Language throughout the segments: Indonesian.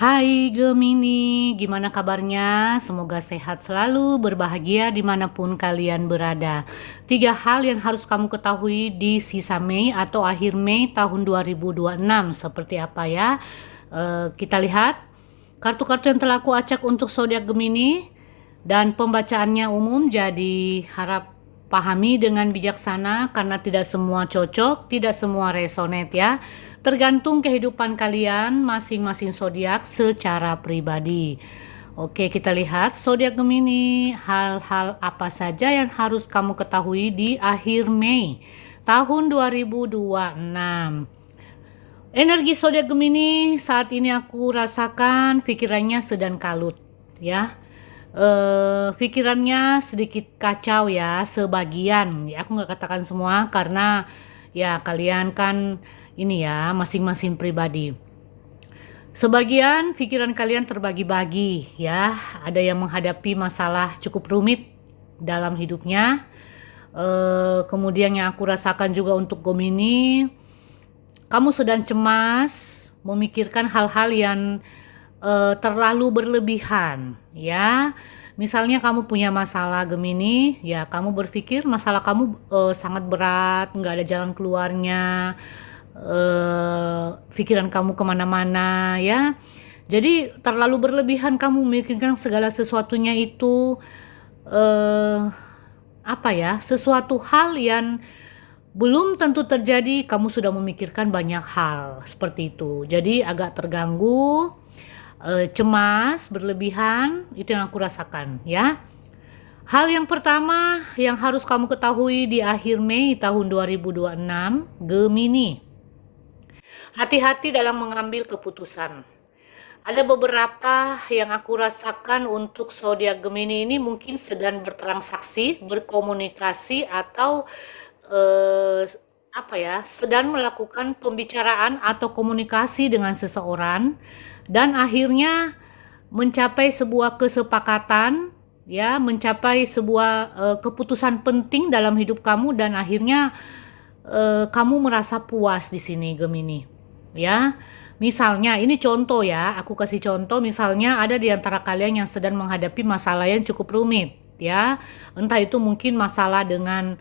Hai Gemini, gimana kabarnya? Semoga sehat selalu, berbahagia dimanapun kalian berada. 3 hal yang harus kamu ketahui di sisa Mei atau akhir Mei tahun 2026 seperti apa ya? Kita lihat kartu-kartu yang telah aku acak untuk zodiak Gemini dan pembacaannya umum, jadi harap pahami dengan bijaksana karena tidak semua cocok, tidak semua resonate ya. Tergantung kehidupan kalian masing-masing zodiak secara pribadi. Oke, kita lihat zodiak Gemini, hal-hal apa saja yang harus kamu ketahui di akhir Mei tahun 2026. Energi zodiak Gemini saat ini aku rasakan pikirannya sedang kalut ya. Pikirannya sedikit kacau ya, sebagian ya, aku nggak katakan semua karena ya kalian kan ini ya masing-masing pribadi. Sebagian pikiran kalian terbagi-bagi ya, ada yang menghadapi masalah cukup rumit dalam hidupnya. Kemudian yang aku rasakan juga untuk Gemini, kamu sedang cemas memikirkan hal-hal yang terlalu berlebihan ya. Misalnya kamu punya masalah Gemini, ya kamu berpikir masalah kamu sangat berat, nggak ada jalan keluarnya, pikiran kamu kemana-mana ya. Jadi terlalu berlebihan kamu memikirkan segala sesuatunya itu, eh, apa ya, sesuatu hal yang belum tentu terjadi, kamu sudah memikirkan banyak hal seperti itu. Jadi agak terganggu, cemas, berlebihan, itu yang aku rasakan ya. Hal yang pertama yang harus kamu ketahui di akhir Mei tahun 2026, Gemini. Hati-hati dalam mengambil keputusan. Ada beberapa yang aku rasakan untuk zodiak Gemini ini mungkin sedang bertransaksi, berkomunikasi atau eh, apa ya, sedang melakukan pembicaraan atau komunikasi dengan seseorang dan akhirnya mencapai sebuah kesepakatan ya, mencapai sebuah keputusan penting dalam hidup kamu dan akhirnya kamu merasa puas di sini Gemini ya. Misalnya ini contoh ya, aku kasih contoh, misalnya ada di antara kalian yang sedang menghadapi masalah yang cukup rumit ya, entah itu mungkin masalah dengan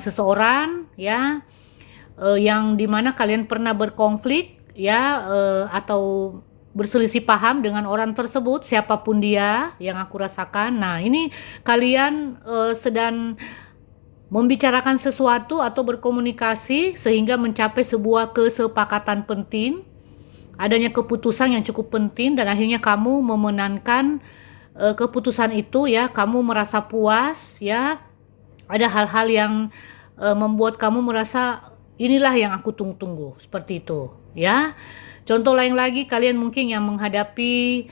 seseorang ya, yang dimana kalian pernah berkonflik ya, atau berselisih paham dengan orang tersebut siapapun dia yang aku rasakan. Nah ini kalian sedang membicarakan sesuatu atau berkomunikasi sehingga mencapai sebuah kesepakatan penting, adanya keputusan yang cukup penting dan akhirnya kamu memenangkan keputusan itu ya, kamu merasa puas ya, ada hal-hal yang membuat kamu merasa inilah yang aku tunggu-tunggu seperti itu ya. Contoh lain lagi, kalian mungkin yang menghadapi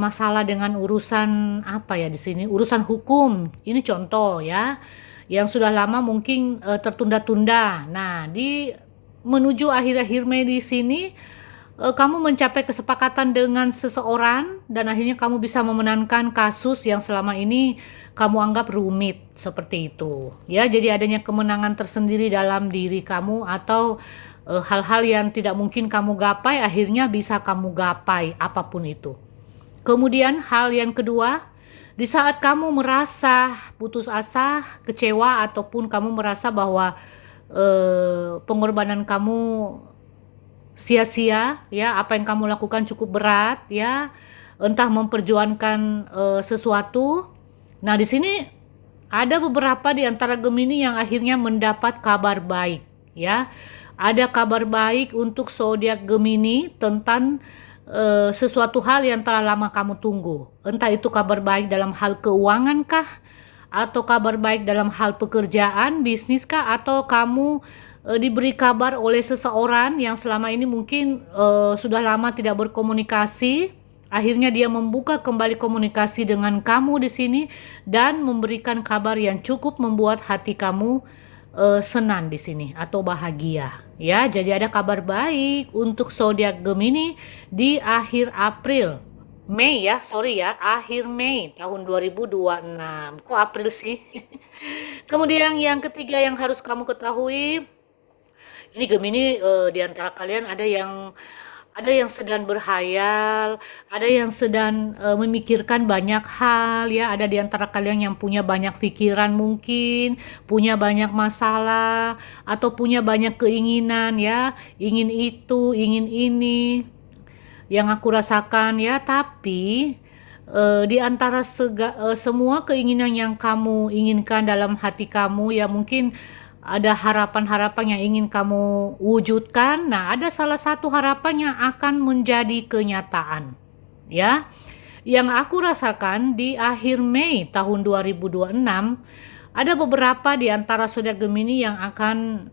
masalah dengan urusan apa ya di sini, urusan hukum. Ini contoh ya, yang sudah lama mungkin tertunda-tunda. Nah, di menuju akhir-akhir Mei di sini kamu mencapai kesepakatan dengan seseorang dan akhirnya kamu bisa memenangkan kasus yang selama ini kamu anggap rumit seperti itu. Ya, jadi adanya kemenangan tersendiri dalam diri kamu atau hal-hal yang tidak mungkin kamu gapai akhirnya bisa kamu gapai apapun itu. Kemudian hal yang kedua, di saat kamu merasa putus asa, kecewa ataupun kamu merasa bahwa pengorbanan kamu sia-sia ya, apa yang kamu lakukan cukup berat ya, entah memperjuangkan sesuatu. Nah, di sini ada beberapa di antara Gemini yang akhirnya mendapat kabar baik ya. Ada kabar baik untuk zodiak Gemini tentang sesuatu hal yang telah lama kamu tunggu. Entah itu kabar baik dalam hal keuangan kah, atau kabar baik dalam hal pekerjaan, bisnis kah, atau kamu diberi kabar oleh seseorang yang selama ini mungkin sudah lama tidak berkomunikasi. Akhirnya dia membuka kembali komunikasi dengan kamu di sini dan memberikan kabar yang cukup membuat hati kamu senang di sini atau bahagia. Ya, jadi ada kabar baik untuk zodiak Gemini di akhir April. Mei ya, sorry ya, akhir Mei tahun 2026. Kok April sih? Kemudian yang ketiga yang harus kamu ketahui, Ini Gemini, di antara kalian ada yang sedang berhayal, ada yang sedang memikirkan banyak hal ya, ada di antara kalian yang punya banyak pikiran mungkin, punya banyak masalah, atau punya banyak keinginan ya, ingin itu, ingin ini, yang aku rasakan ya. Tapi di antara semua keinginan yang kamu inginkan dalam hati kamu ya, mungkin ada harapan-harapan yang ingin kamu wujudkan. Nah, ada salah satu harapan yang akan menjadi kenyataan ya. Yang aku rasakan di akhir Mei tahun 2026, ada beberapa di antara zodiak Gemini yang akan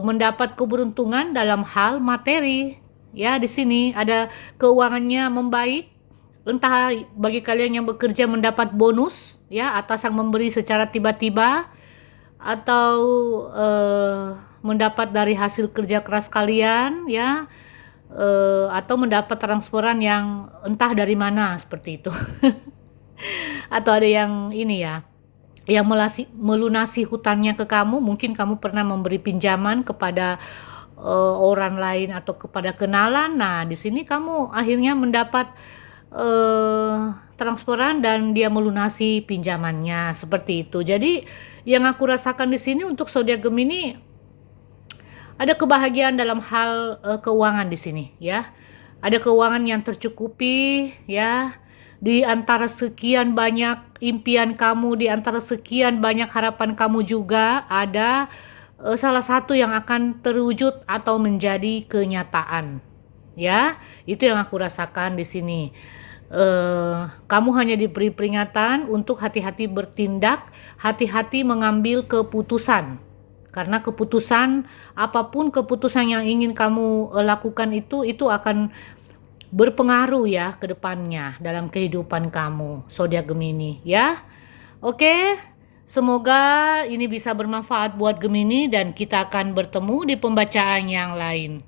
mendapat keberuntungan dalam hal materi. Ya, di sini ada keuangannya membaik. Entah bagi kalian yang bekerja mendapat bonus ya, atasan memberi secara tiba-tiba, atau mendapat dari hasil kerja keras kalian ya, atau mendapat transferan yang entah dari mana seperti itu. Atau ada yang ini ya, yang melunasi hutangnya ke kamu. Mungkin kamu pernah memberi pinjaman kepada orang lain atau kepada kenalan. Nah, di sini kamu akhirnya mendapat transferan dan dia melunasi pinjamannya seperti itu. Jadi yang aku rasakan di sini untuk zodiak Gemini, ada kebahagiaan dalam hal keuangan di sini ya. Ada keuangan yang tercukupi ya. Di antara sekian banyak impian kamu, di antara sekian banyak harapan kamu juga ada salah satu yang akan terwujud atau menjadi kenyataan. Ya, itu yang aku rasakan di sini. Kamu hanya diberi peringatan untuk hati-hati bertindak, hati-hati mengambil keputusan. Karena keputusan, apapun keputusan yang ingin kamu lakukan itu akan berpengaruh ya ke depannya dalam kehidupan kamu, zodiak Gemini ya. Oke, semoga ini bisa bermanfaat buat Gemini dan kita akan bertemu di pembacaan yang lain.